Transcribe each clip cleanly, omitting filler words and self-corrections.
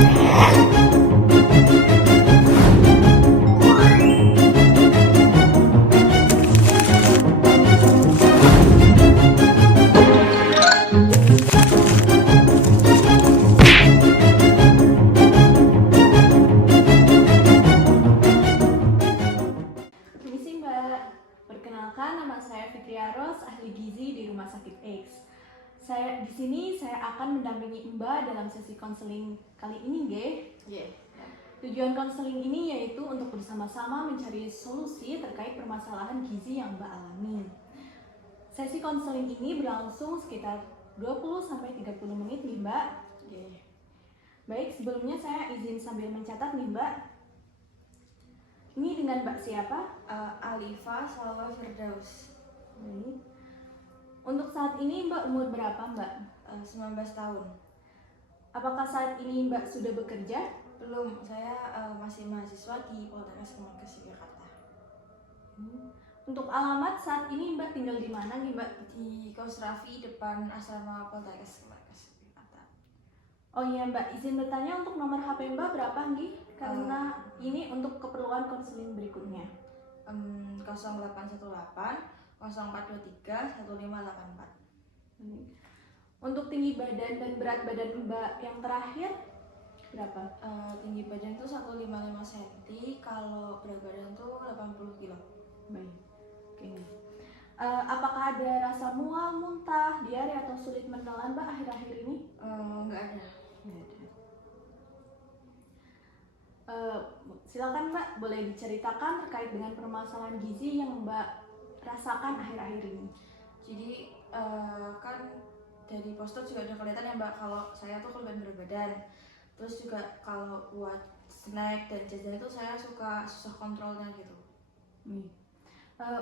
Permisi Mbak, perkenalkan nama saya Fitria Ros, ahli gizi di Rumah Sakit X. Di sini saya akan mendampingi Mbak dalam sesi konseling kali ini, nggih? Yeah. Tujuan konseling ini yaitu untuk bersama-sama mencari solusi terkait permasalahan gizi yang Mbak alami. Sesi konseling ini berlangsung sekitar 20-30 menit nih Mbak. Yeah. Baik, sebelumnya saya izin sambil mencatat nih Mbak. Ini dengan Mbak siapa? Alifa Salwa Firdaus. Baik. Untuk saat ini Mbak umur berapa Mbak? 19 tahun. Apakah saat ini Mbak sudah bekerja? Belum, saya masih mahasiswa di Poltekkes Kemenkes Yogyakarta. Untuk alamat saat ini Mbak tinggal di mana nih Mbak? Di Kaus Raffi depan asrama Poltekkes Kemenkes Yogyakarta. Oh iya Mbak, izin bertanya untuk nomor HP Mbak berapa nih? Karena ini untuk keperluan konseling berikutnya. 0818 0423 1584. Untuk tinggi badan dan berat badan Mbak yang terakhir berapa? Tinggi badan itu 155 cm, kalau berat badan itu 80 kg. Baik. Oke. Apakah ada rasa mual, muntah, diare atau sulit menelan Mbak akhir-akhir ini? Nggak ada. Silakan Mbak, boleh diceritakan terkait dengan permasalahan gizi yang Mbak rasakan akhir-akhir ini. Jadi kan dari poster juga udah kelihatan ya Mbak, kalau saya tuh kelebihan berat badan. Terus juga kalau buat snack dan jajan itu saya susah kontrolnya gitu.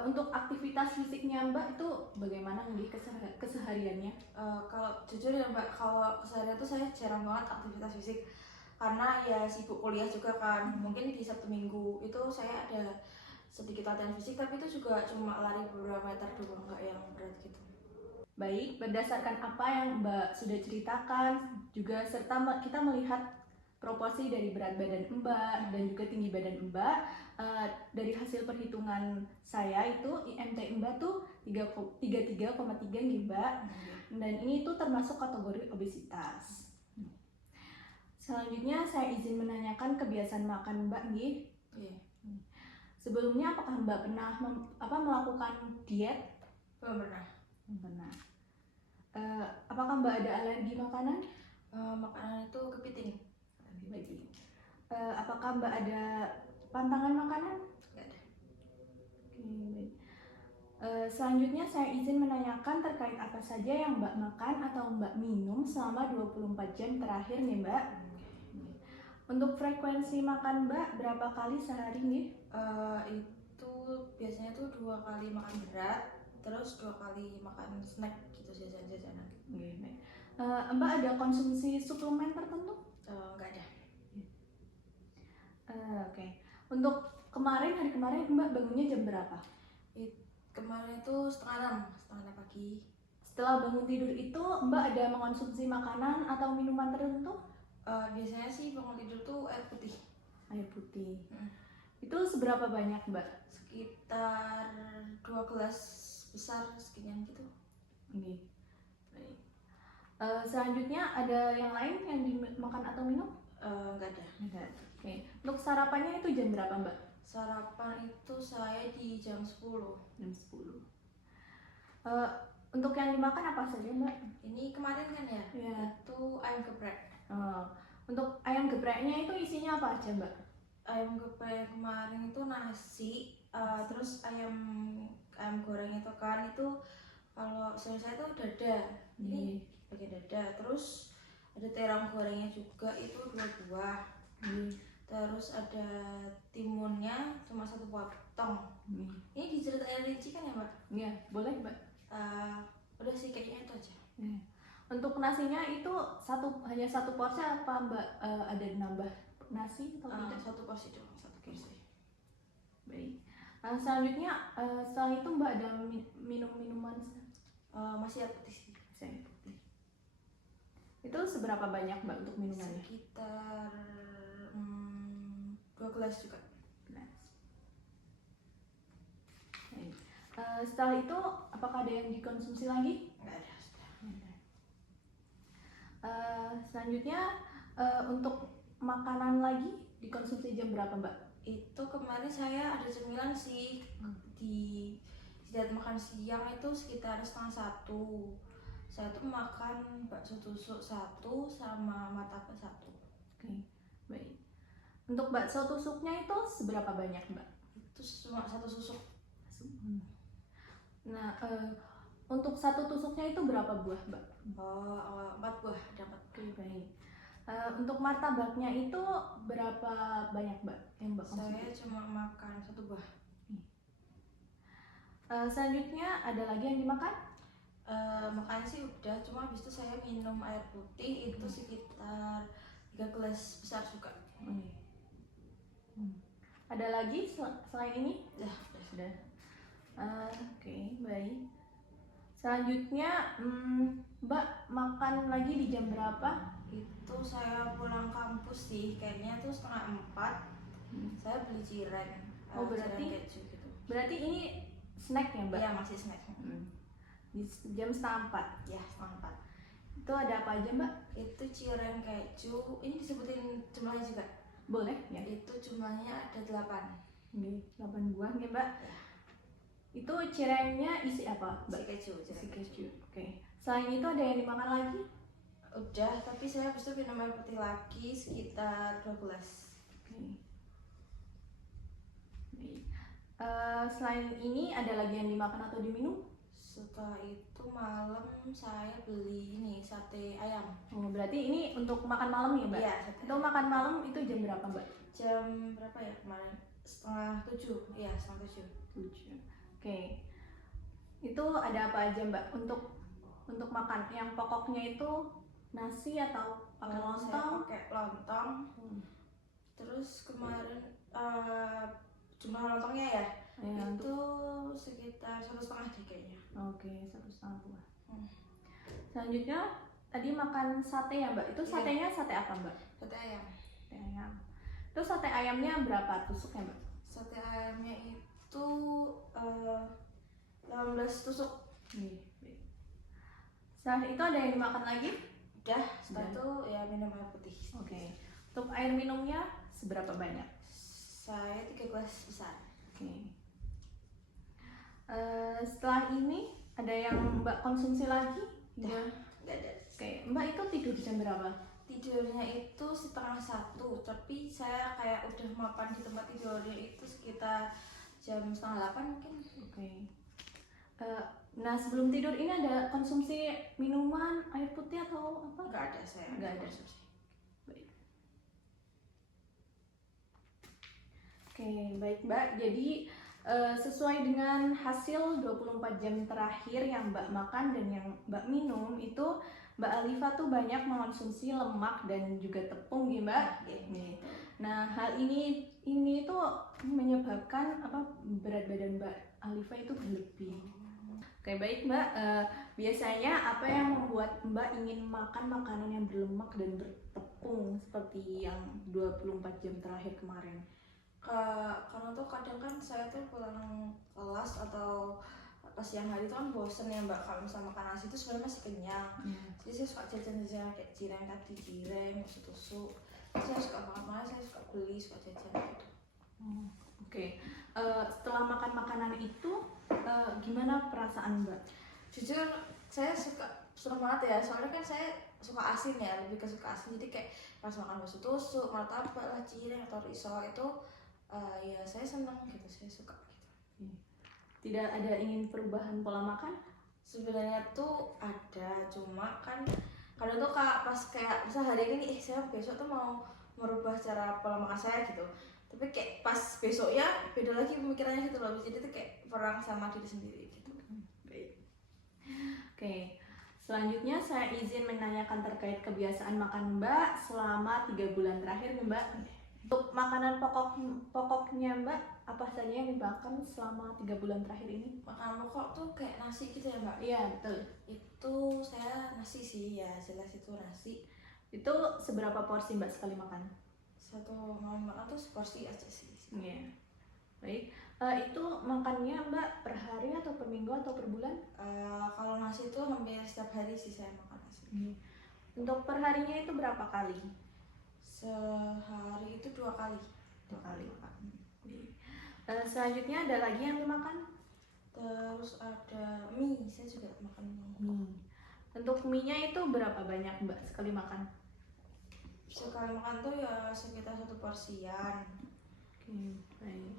Untuk aktivitas fisiknya Mbak itu bagaimana nih kesehariannya? Kalau jujur ya Mbak, kalau keseharian tuh saya jarang banget aktivitas fisik, karena ya sibuk kuliah juga kan. Mungkin di Sabtu Minggu itu saya ada sedikit latihan fisik, tapi itu juga cuma lari beberapa meter doang, nggak yang berat gitu. Baik, berdasarkan apa yang Mbak sudah ceritakan, juga serta kita melihat proporsi dari berat badan Mbak dan juga tinggi badan Mbak, dari hasil perhitungan saya itu IMT Mbak tuh 33,3 nih Mbak, dan ini tuh termasuk kategori obesitas. Selanjutnya saya izin menanyakan kebiasaan makan Mbak nih. Iya. Sebelumnya apakah Mbak pernah melakukan diet? Belum pernah. Pernah. Apakah Mbak ada alergi makanan? Makanan itu kepiting. Baik. Apakah Mbak ada pantangan makanan? Nggak ada. Oke, baik. Selanjutnya saya izin menanyakan terkait apa saja yang Mbak makan atau Mbak minum selama 24 jam terakhir nih Mbak. Untuk frekuensi makan Mbak berapa kali sehari nih? Itu biasanya tuh 2 kali makan berat, terus 2 kali makan snack gitu, jajan-jajanan. Mbak ada konsumsi suplemen tertentu? Nggak ada. Oke. Untuk hari kemarin Mbak bangunnya jam berapa? Kemarin itu setengah 6 pagi. Setelah bangun tidur itu Mbak ada mengonsumsi makanan atau minuman tertentu? Biasanya sih bangun tidur tuh air putih. Air putih. Itu seberapa banyak Mbak? Sekitar 2 gelas besar seginian gitu. Oke. Baik. Selanjutnya ada yang lain yang dimakan atau minum? Nggak ada. Oke. Untuk sarapannya itu jam berapa Mbak? Sarapan itu saya di jam 10. Jam 10. Untuk yang dimakan apa saja Mbak? Ini kemarin kan ya? Iya. Itu ayam geprek. Untuk ayam gepreknya itu isinya apa aja Mbak? Ayam geprek kemarin itu nasi, terus ayam goreng itu kan, itu kalau saya itu dada. Ini pakai dada, terus ada terong gorengnya juga, itu 2 buah. Terus ada timunnya cuma 1 potong. Ini diceritain rinci kan ya Mbak? Iya, boleh Mbak. Udah sih kayaknya itu aja. Untuk nasinya itu hanya satu porsi apa Mbak ada nambah nasi atau tidak? 1 porsi doang, 1 porsi. Baik. Selanjutnya setelah itu Mbak ada minum minuman? Masih air putih sih. Itu seberapa banyak Mbak untuk minumannya? Sekitar gelas juga. Gelas. Baik. Setelah itu apakah ada yang dikonsumsi lagi? Nggak ada, sudah. Selanjutnya untuk makanan lagi dikonsumsi jam berapa Mbak? Itu kemarin saya ada cemilan sih di saat makan siang itu sekitar 12:30. Saya tuh makan bakso tusuk 1 sama martabak 1. Oke, baik. Untuk bakso tusuknya itu seberapa banyak Mbak? Itu cuma 1 tusuk. Nah, untuk 1 tusuknya itu berapa buah Mbak? 4 buah dapat. Oke, baik. Untuk martabaknya itu berapa banyak Mbak yang Mbak konsumsi? Saya cuma makan 1 buah. Selanjutnya ada lagi yang dimakan? Makan sih udah, cuma habis itu saya minum air putih itu sekitar 3 gelas besar juga. Ada lagi selain ini? Dah, Sudah. Oke, baik. Selanjutnya Mbak makan lagi di jam berapa? itu saya pulang kampus sih, kayaknya tuh 3:30. Saya beli cireng. Oh, berarti- cireng keju gitu. Berarti ini snack ya Mbak? Iya, masih snack. Di jam 3:30. Ya, 3:30. Itu ada apa aja Mbak? Itu cireng keju. Ini disebutin jumlahnya juga. Boleh ya? Itu jumlahnya ada 8. Ini 8 buah ya Mbak. Ya. Itu cirengnya isi apa Mbak? Si keju, Isi cireng keju. Oke. Selain itu ada yang dimakan lagi? Udah, tapi saya habis itu minum air putih lagi sekitar 2 gelas. Oke. Baik. Selain ini ada lagi yang dimakan atau diminum? Setelah itu malam saya beli ini sate ayam. Oh, berarti ini untuk makan malam ya Mbak? Iya, sate Itu makan malam itu jam berapa Mbak? jam berapa ya kemarin? 6:30. Iya, 6:30. 7. Oke. Itu ada apa aja Mbak untuk makan? Yang pokoknya itu nasi atau pakai Saya lontong? pakai lontong. Terus kemarin jumlah lontongnya ya Ya, itu sekitar 1,5 deh kayaknya. Oke, 1,5 buah. Hmm. Selanjutnya tadi makan sate ya Mbak. Itu Iya. satenya sate apa Mbak? Sate ayam. Sate ayam. Itu sate ayamnya berapa tusuk ya Mbak? Sate ayamnya itu 18 tusuk. Baik. Setelah itu ada yang dimakan lagi? Udah, setelah itu ya minum air putih. Oke. Untuk air minumnya seberapa banyak? Saya 3 gelas besar. Oke. Setelah ini ada yang Mbak konsumsi lagi? Udah, nggak ada. Oke. Mbak itu tidur jam berapa? Tidurnya itu 12:30, tapi saya kayak udah mapan di tempat tidurnya itu sekitar jam 7:30 mungkin. Oke. Nah sebelum tidur ini ada konsumsi minuman, air putih atau apa? Nggak ada, saya Nggak ada. konsumsi. Baik. Oke, baik Mbak. Jadi sesuai dengan hasil 24 jam terakhir yang Mbak makan dan yang Mbak minum itu Mbak Alifa tuh banyak mengonsumsi lemak dan juga tepung ya Mbak. Nih. Nah hal ini tuh menyebabkan berat badan Mbak Alifa itu berlebih. Oke baik Mbak, biasanya apa yang membuat Mbak ingin makan makanan yang berlemak dan bertepung seperti yang 24 jam terakhir kemarin? Karena tuh kadang kan saya tuh pulang kelas atau pas siang hari itu kan bosen ya Mbak, kalau misalnya makan nasi itu sebenarnya masih kenyang. Jadi saya suka jajan-jajan kayak cireng tadi, cireng, tusuk-tusuk. Saya suka banget, saya suka beli, suka jajan gitu. Oke. Setelah makan makanan itu gimana perasaan Mbak? Jujur saya suka banget ya, soalnya kan saya suka asin ya, lebih ke suka asin. Jadi kayak pas makan bakso tusuk, martabak lah, cireng atau risol itu ya saya seneng gitu, saya suka gitu. Tidak ada ingin perubahan pola makan? Sebenarnya tuh ada, cuma kan kadang tuh pas kayak misal hari ini saya besok tuh mau merubah cara pola makan saya gitu, tapi kayak pas besok ya beda lagi pemikirannya gitu loh. Jadi tuh kayak perang sama diri sendiri gitu. Baik. Oke. Selanjutnya saya izin menanyakan terkait kebiasaan makan Mbak selama 3 bulan terakhir nih Mbak. Untuk makanan pokoknya Mbak, apa saja yang dimakan selama 3 bulan terakhir ini? Makanan pokok tuh kayak nasi gitu ya Mbak? Iya betul. Itu saya nasi sih ya, jelas itu nasi. Itu seberapa porsi Mbak sekali makan? satu malam makan tuh seporsi aja sih. Iya. Baik. Itu makannya Mbak per hari atau per minggu atau per bulan? Kalau nasi itu hampir setiap hari sih saya makan nasi. Untuk perharinya itu berapa kali? Sehari itu 2 kali. 2 kali. Selanjutnya ada lagi yang dimakan? Terus ada mie, saya juga makan mie. Untuk mie-nya itu berapa banyak Mbak sekali makan? Sekali makan tuh ya sekitar 1 porsian. Oke, baik.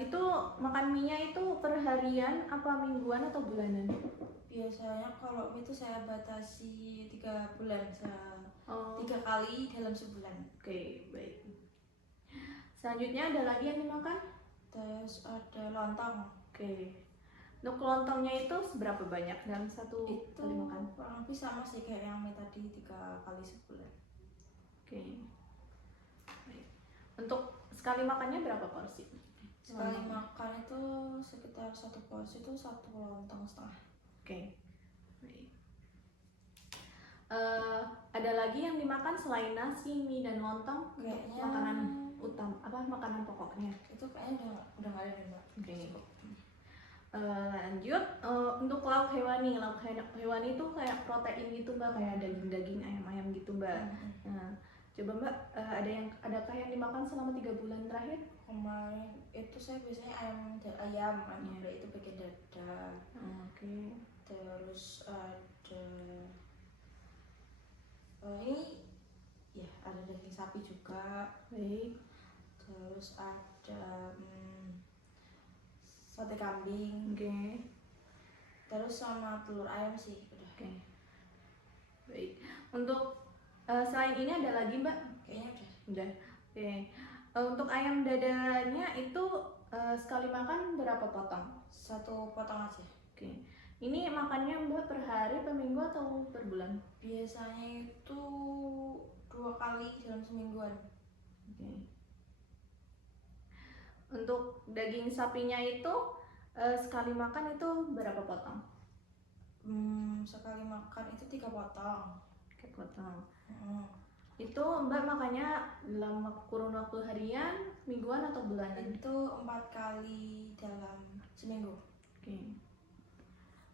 Itu makan mie-nya itu per harian apa mingguan atau bulanan? Biasanya kalau mie itu saya batasi 3 bulan, 3 Oh, kali dalam sebulan. oke, baik. Selanjutnya ada lagi yang dimakan? Terus ada lontong. Oke. Untuk lontongnya itu seberapa banyak dalam satu Itu kali makan? kurang lebih sama sih kayak yang mie tadi, 3 kali sebulan. Oke. Baik. Untuk sekali makannya berapa porsi? Sekali Lontong. makan itu sekitar 1 porsi itu 1 lontong setengah. Oke. Baik. Ada lagi yang dimakan selain nasi, mie, dan lontong? Untuk Kayaknya makanan utama, makanan pokoknya? itu kayaknya udah nggak ada deh Mbak. Oke. Lanjut, untuk lauk hewani. Lauk hewani itu kayak protein gitu Mbak, kayak daging-daging ayam-ayam gitu Mbak. Nah, coba Mbak, adakah yang dimakan selama 3 bulan terakhir? Kemarin itu saya biasanya ayam itu bagian dada. Oke. Terus ada ini ya ada daging sapi juga. Baik. Terus ada sate kambing. Oke. Terus sama telur ayam sih udah. Oke. Baik. Untuk selain ini ada lagi Mbak? Kayaknya udah. Udah. Oke. Untuk ayam dadanya itu sekali makan berapa potong? 1 potong aja. Oke. Ini makannya Mbak per hari, per minggu atau per bulan? Biasanya itu 2 kali dalam semingguan. Oke. Untuk daging sapinya itu sekali makan itu berapa potong? Sekali makan itu 3 potong. 3 potong. Itu Mbak makannya dalam kurun waktu harian, mingguan atau bulanan? Itu 4 kali dalam seminggu. Oke.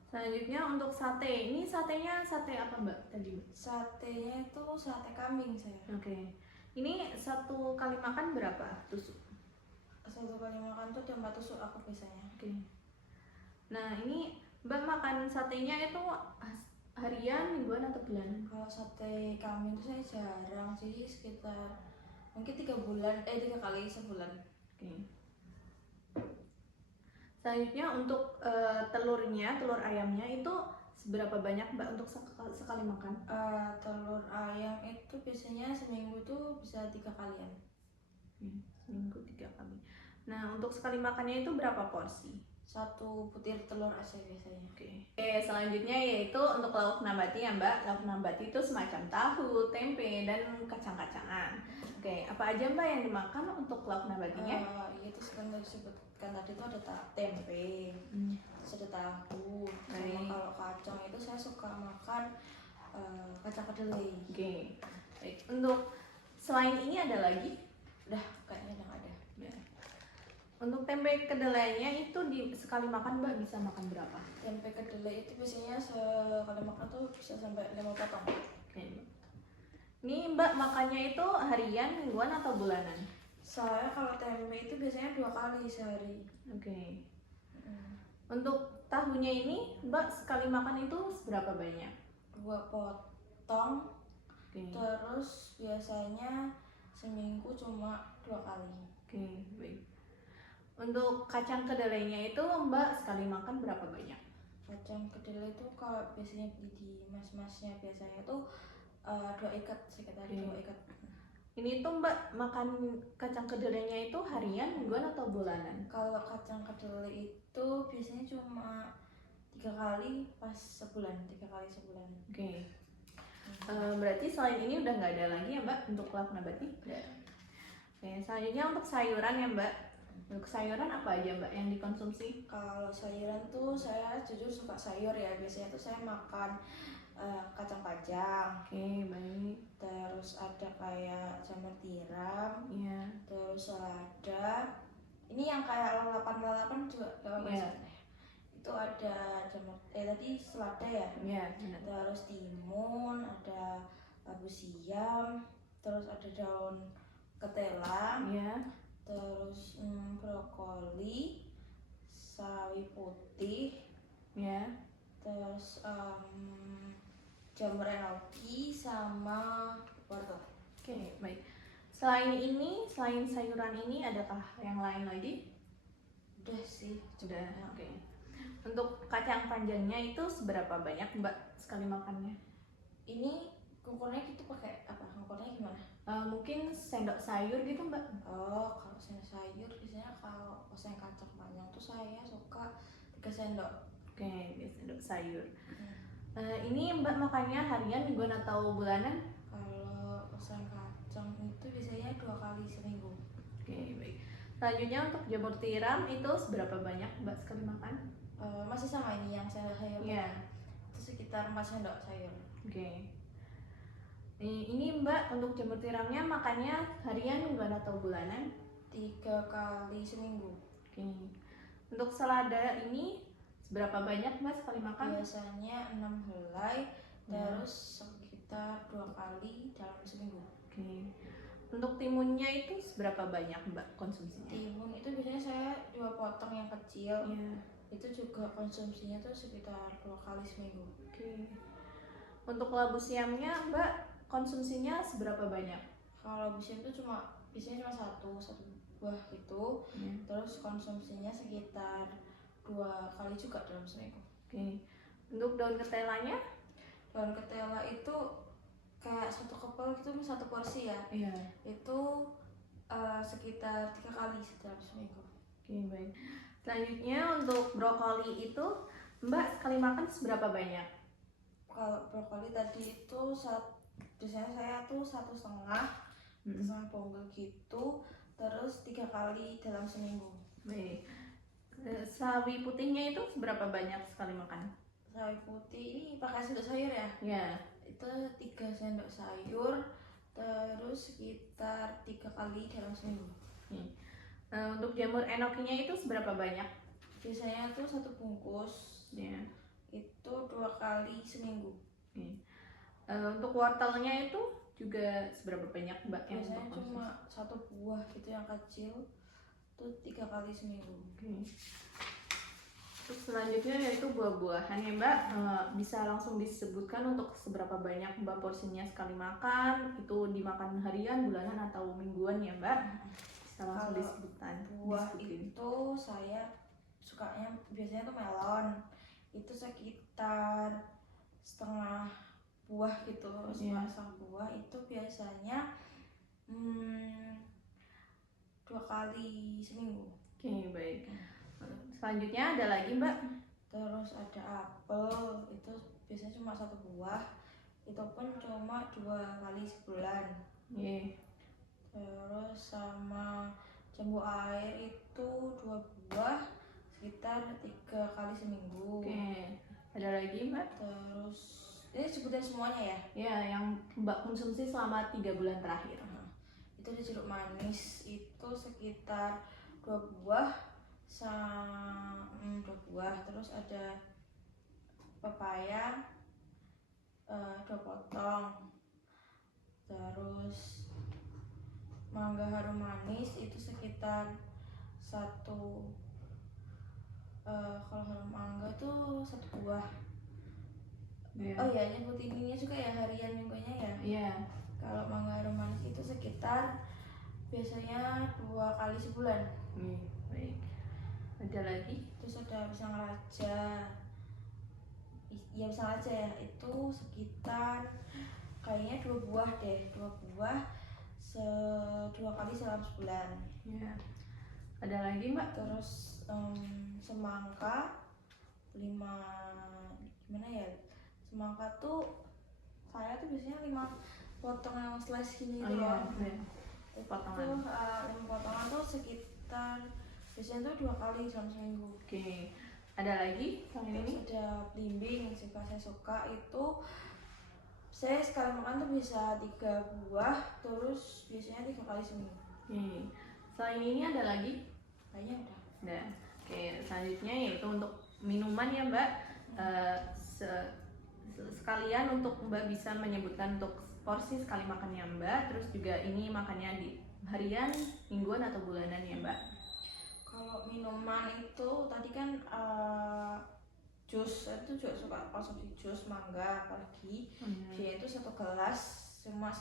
Selanjutnya untuk sate. Ini satenya sate apa Mbak tadi? Satenya itu sate kambing saya. Oke. Ini satu kali makan berapa tusuk? 1 kali makan tuh ada 4 tusuk aku biasanya. Oke. Nah ini Mbak makan satenya itu harian, mingguan atau bulanan? Kalau sate kambing itu saya jarang sih, sekitar mungkin 3 kali sebulan. Oke. Selanjutnya untuk telur ayamnya itu seberapa banyak Mbak untuk sekali makan? Telur ayam itu biasanya seminggu tuh bisa 3 kalian. Seminggu 3 kali. Nah untuk sekali makannya itu berapa porsi? 1 butir telur aja biasanya. Oke, selanjutnya yaitu untuk lauk nabati ya Mbak. Lauk nabati itu semacam tahu, tempe, dan kacang-kacangan. Oke, apa aja Mbak yang dimakan untuk lauk nabatinya? Itu sebenarnya disebutkan tadi itu ada tempe, terus ada tahu. Sama kalau kacang itu saya suka makan kacang kedelai. Oke, baik. Untuk selain ini ada lagi? Udah kayaknya udah ada. Untuk tempe kedelainya itu sekali makan Mbak bisa makan berapa? Tempe kedelai itu biasanya sekali makan tuh bisa sampai 5 potong. Oke. Ini Mbak makannya itu harian, mingguan atau bulanan? Saya kalau tempe itu biasanya 2 kali sehari. Oke. Untuk tahunya ini Mbak sekali makan itu seberapa banyak? 2 potong. Oke. Terus biasanya seminggu cuma 2 kali. Oke, baik. Untuk kacang kedelainya itu Mbak sekali makan berapa banyak? Kacang kedelai itu kalau biasanya di mas-masnya biasanya tuh 2 ikat, sekitar 2 ikat. Ini tuh Mbak makan kacang kedelainya itu harian, mingguan atau bulanan? Kalau kacang kedelai itu biasanya cuma 3 kali pas sebulan, 3 kali sebulan. Oke. Berarti selain ini udah nggak ada lagi ya Mbak untuk lauk nabati? Oke, selanjutnya untuk sayuran ya Mbak. Untuk sayuran apa aja Mbak yang dikonsumsi? Kalau sayuran tuh saya jujur suka sayur ya. Biasanya tuh saya makan kacang panjang. Oke, baik. Terus ada kayak terus selada. Ini yang kayak lalapan juga gak apa-apa Iya. sebenarnya. Itu ada jamur, tadi selada ya. Iya, benar. Terus timun, ada labu siam, terus ada daun ketela, Iya. terus brokoli, sawi putih, Iya. terus jamur enoki sama wortel. Oke, baik. Selain sayuran ini, adakah yang lain lagi? Udah sih, Sudah, oke. Untuk kacang panjangnya itu seberapa banyak Mbak sekali makannya? Ini ngukurnya gitu pakai apa? Ngukurnya gimana? Mungkin sendok sayur gitu Mbak? Oh, kalau sayur biasanya kalau oseng kacang panjang tuh saya suka 3 sendok. Oke, sendok sayur. Hmm. Ini Mbak makannya harian, mingguan atau bulanan? Kalau oseng kacang itu biasanya 2 kali seminggu. Oke, baik. Selanjutnya untuk jamur tiram itu seberapa banyak Mbak sekali makan? Masih sama ini yang sendok sayur. Iya. Itu sekitar 4 sendok sayur. Oke. Ini Mbak untuk jamur tiramnya makannya harian, mingguan atau bulanan? 3 kali seminggu. Oke. Untuk selada ini seberapa banyak Mbak sekali makan? Biasanya 6 helai, terus sekitar 2 kali dalam seminggu. Oke. Untuk timunnya itu seberapa banyak Mbak konsumsinya? Timun itu biasanya saya 2 potong yang kecil. Iya. Itu juga konsumsinya tuh sekitar 2 kali seminggu. Oke. Untuk labu siamnya Mbak konsumsinya seberapa banyak? Kalau bisa itu biasanya cuma satu buah gitu. Iya. Terus konsumsinya sekitar 2 kali juga dalam seminggu. Oke. Untuk daun ketelanya? Daun ketela itu kayak satu kepal gitu, satu porsi ya. Iya. Itu sekitar 3 kali dalam seminggu. Oke, baik. Selanjutnya untuk brokoli itu Mbak sekali makan seberapa banyak? Kalau brokoli tadi itu biasanya saya tuh 1,5 bonggol gitu, terus 3 kali dalam seminggu. Baik. Sawi putihnya itu seberapa banyak sekali makan? Sawi putih ini pakai sendok sayur ya? Ya. Itu 3 sendok sayur, terus sekitar 3 kali dalam seminggu. Untuk jamur enokinya itu seberapa banyak? Biasanya tuh 1 bungkus. Ya. Itu 2 kali seminggu. Untuk wortelnya itu juga seberapa banyak Mbak yang Biasanya untuk cuma konsumsi? 1 buah gitu yang kecil, tuh 3 kali seminggu. Terus selanjutnya yaitu buah-buahan ya Mbak. Bisa langsung disebutkan untuk seberapa banyak Mbak porsinya sekali makan, itu dimakan harian, bulanan atau mingguan ya Mbak? Bisa langsung Kalau disebutkan. Buah disebutin. itu saya sukanya biasanya tuh melon. Itu sekitar setengah buah gitu, setengah buah itu biasanya 2 kali seminggu. Oke, baik. Selanjutnya ada lagi Mbak? Terus ada apel, itu biasanya cuma 1 buah, itu pun cuma 2 kali sebulan. Terus sama jambu air itu 2 buah, sekitar 3 kali seminggu. Oke, ada lagi Mbak? Terus ini sebutin semuanya ya? Ya, yang Mbak konsumsi selama 3 bulan terakhir. Itu di jeruk manis itu sekitar 2 buah, 2 buah. Terus ada pepaya 2 potong. Terus mangga harum manis itu sekitar 1, kalau harum mangga tuh 1 buah. Oh ya, nyebut ininya juga ya, harian minggunya ya. Iya. Kalau mangga harum manis itu sekitar biasanya 2 kali sebulan. Baik. Ada lagi? Terus ada pisang raja. Ya pisang raja ya, itu sekitar kayaknya 2 buah deh, 2 buah 2 kali dalam sebulan. Ya. Ada lagi Mbak? Terus semangka 5, gimana ya? Semangka tuh saya tuh biasanya 5 potong yang slice gini Oh tuh iya, loh. Itu potongan. 5 potongan tuh sekitar biasanya tuh 2 kali dalam seminggu. Oke. Ada lagi selain ini? Terus ada belimbing juga saya suka, itu saya sekali makan tuh bisa 3 buah, terus biasanya 3 kali seminggu. Oke. Selain ini ada lagi? Kayaknya udah. Nah, oke, selanjutnya yaitu untuk minuman ya Mbak. Sekalian untuk Mbak bisa menyebutkan untuk porsi sekali makannya Mbak, terus juga ini makannya di harian, mingguan atau bulanan ya Mbak. Kalau minuman itu tadi kan jus, saya tuh juga suka konsumsi jus mangga apalagi. Dia itu 1 gelas cuma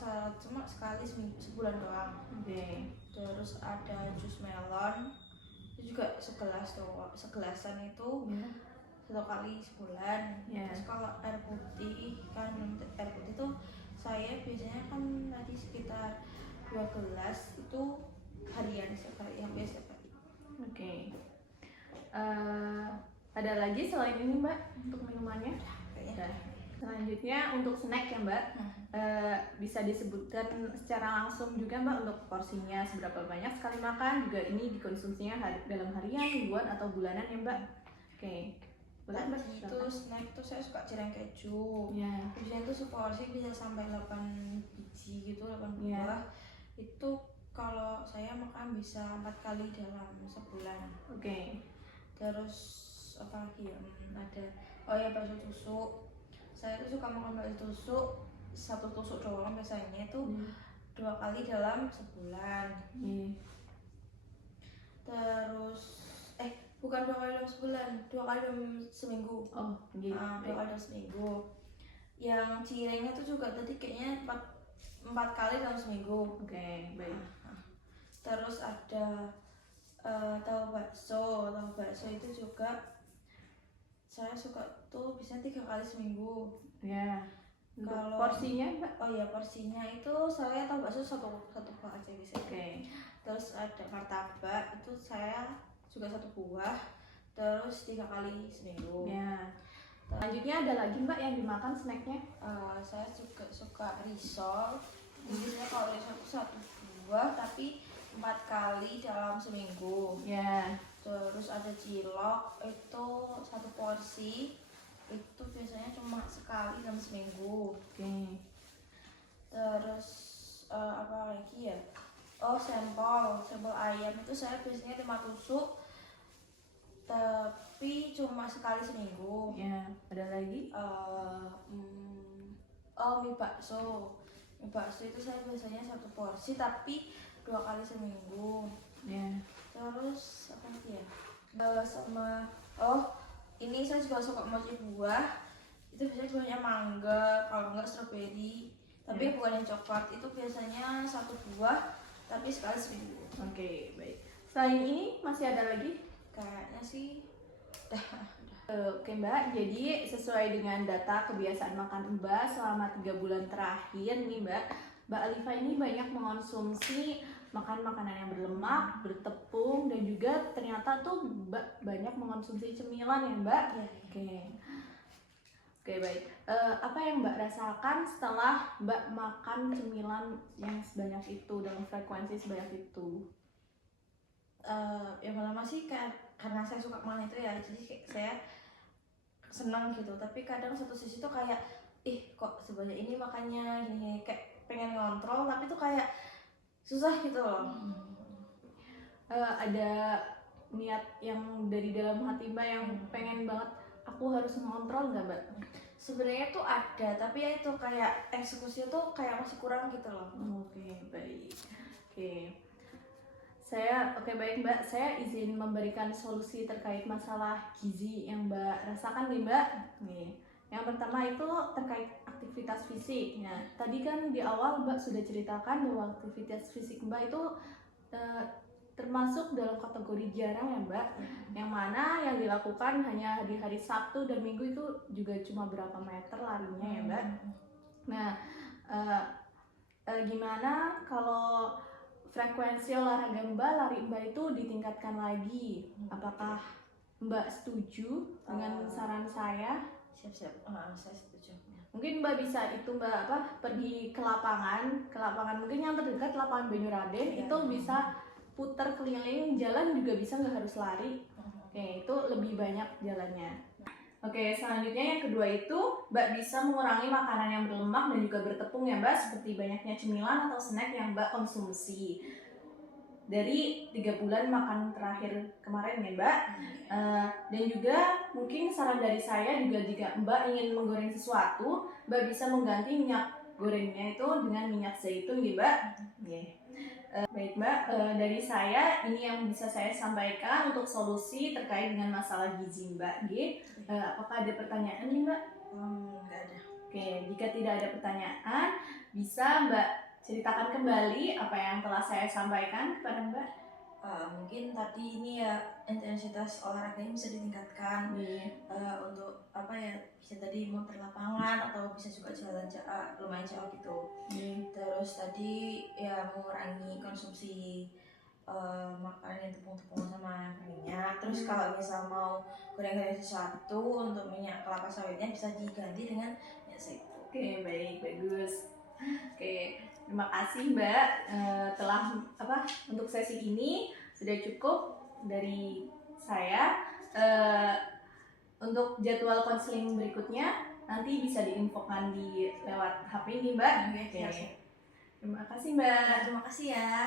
sekali sebulan doang. Oke. Terus ada jus melon itu juga segelasan itu 1 kali sebulan. Terus kalau air putih tuh saya biasanya kan tadi sekitar 2 gelas itu harian sekali, hampir setiap hari. Oke. Ada lagi selain ini Mbak untuk minumannya? Kayaknya. Selanjutnya untuk snack ya Mbak, bisa disebutkan secara langsung juga Mbak untuk porsinya seberapa banyak sekali makan, juga ini dikonsumsinya dalam harian, mingguan atau bulanan ya Mbak. Oke. Boleh Mbak? Tadi itu snack tuh saya suka cireng keju. Biasanya tuh seporsi bisa sampai 8 biji gitu, 8 buah. Itu kalau saya makan bisa 4 kali dalam sebulan. Oke. Terus apa lagi ya? Ada bakso tusuk. Saya tuh suka makan bakso tusuk, 1 tusuk doang biasanya itu 2 kali dalam sebulan. Terus bukan 2 kali dalam sebulan, 2 kali dalam seminggu. 2 kali dalam seminggu. Yang cirengnya tuh juga tadi kayaknya 4 kali dalam seminggu. Oke, baik. Terus ada tahu bakso itu juga saya suka tuh bisa 3 kali seminggu. Kalau porsinya Mbak? Porsinya itu saya tahu bakso satu buah aja bisa. Terus ada martabak itu saya juga 1 buah, terus 3 kali seminggu. Selanjutnya ada lagi Mbak yang dimakan snacknya? Saya juga suka risol. Biasanya kalau risol itu 1 buah tapi 4 kali dalam seminggu. Terus ada cilok itu 1 porsi itu biasanya cuma sekali dalam seminggu. Terus apa lagi ya? Sempol ayam itu saya biasanya 5 tusuk tapi cuma sekali seminggu. Ada lagi? Mie bakso itu saya biasanya 1 porsi tapi 2 kali seminggu. Terus apa lagi ya? Ini saya juga suka mochi buah. Itu biasanya buahnya mangga, kalau enggak strawberry. Tapi bukan yang coklat, itu biasanya 1 buah tapi sekali seminggu. Oke, baik. Selain ini masih ada lagi? Kayaknya sih Oke Mbak, jadi sesuai dengan data kebiasaan makan Mbak selama 3 bulan terakhir nih Mbak Alifa ini banyak mengonsumsi makanan yang berlemak, bertepung, dan juga ternyata tuh Mbak banyak mengonsumsi cemilan ya Mbak? Oke, baik. Apa yang Mbak rasakan setelah Mbak makan cemilan yang sebanyak itu, dalam frekuensi sebanyak itu? Yang pertama sih karena saya suka makan itu ya, jadi saya senang gitu. Tapi kadang satu sisi tuh kayak kok sebanyak ini makannya gini, kayak pengen ngontrol tapi tuh kayak susah gitu loh. Ada niat yang dari dalam hati Mbak yang pengen banget aku harus mengontrol nggak Mbak? Sebenarnya tuh ada, tapi ya itu kayak eksekusinya tuh kayak masih kurang gitu loh. Oke, baik. Baik Mbak, saya izin memberikan solusi terkait masalah gizi yang Mbak rasakan nih Mbak. Yang pertama itu terkait aktivitas fisik. Tadi kan di awal Mbak sudah ceritakan bahwa aktivitas fisik Mbak itu termasuk dalam kategori jarang ya Mbak, yang mana yang dilakukan hanya di hari Sabtu dan Minggu itu juga cuma berapa meter larinya ya Mbak. Gimana kalau frekuensi olahraga Mbak, lari Mbak itu ditingkatkan lagi? Apakah Mbak setuju dengan saran saya? Siap-siap, saya setuju. Mungkin Mbak bisa itu Mbak pergi ke lapangan mungkin yang terdekat lapangan Banyuraden, itu bisa putar keliling jalan juga bisa, nggak harus lari. Itu lebih banyak jalannya. Selanjutnya yang kedua itu Mbak bisa mengurangi makanan yang berlemak dan juga bertepung ya Mbak, seperti banyaknya cemilan atau snack yang Mbak konsumsi. dari 3 bulan makan terakhir kemarin ya Mbak. Dan juga mungkin saran dari saya juga jika Mbak ingin menggoreng sesuatu, Mbak bisa mengganti minyak gorengnya itu dengan minyak zaitun ya Mbak. Baik Mbak, dari saya ini yang bisa saya sampaikan untuk solusi terkait dengan masalah gizi Mbak. Apakah ada pertanyaan nih Mbak? Nggak ada. Oke, jika tidak ada pertanyaan, bisa Mbak ceritakan kembali apa yang telah saya sampaikan kepada Mbak. Mungkin tadi ini ya intensitas olahraganya bisa ditingkatkan untuk apa ya, bisa tadi muter lapangan atau bisa juga jalan lumayan jauh gitu. Terus tadi ya mengurangi konsumsi makanan yang tepung-tepung sama minyak. Terus kalau misal mau goreng-goreng sesuatu untuk minyak kelapa sawitnya bisa diganti dengan minyak zaitun. Oke, baik, bagus. Oke, terima kasih Mbak telah untuk sesi ini sudah cukup dari saya. Untuk jadwal konseling berikutnya nanti bisa diinfokan di lewat HP ini Mbak. Oke. Terima kasih Mbak. Terima kasih ya.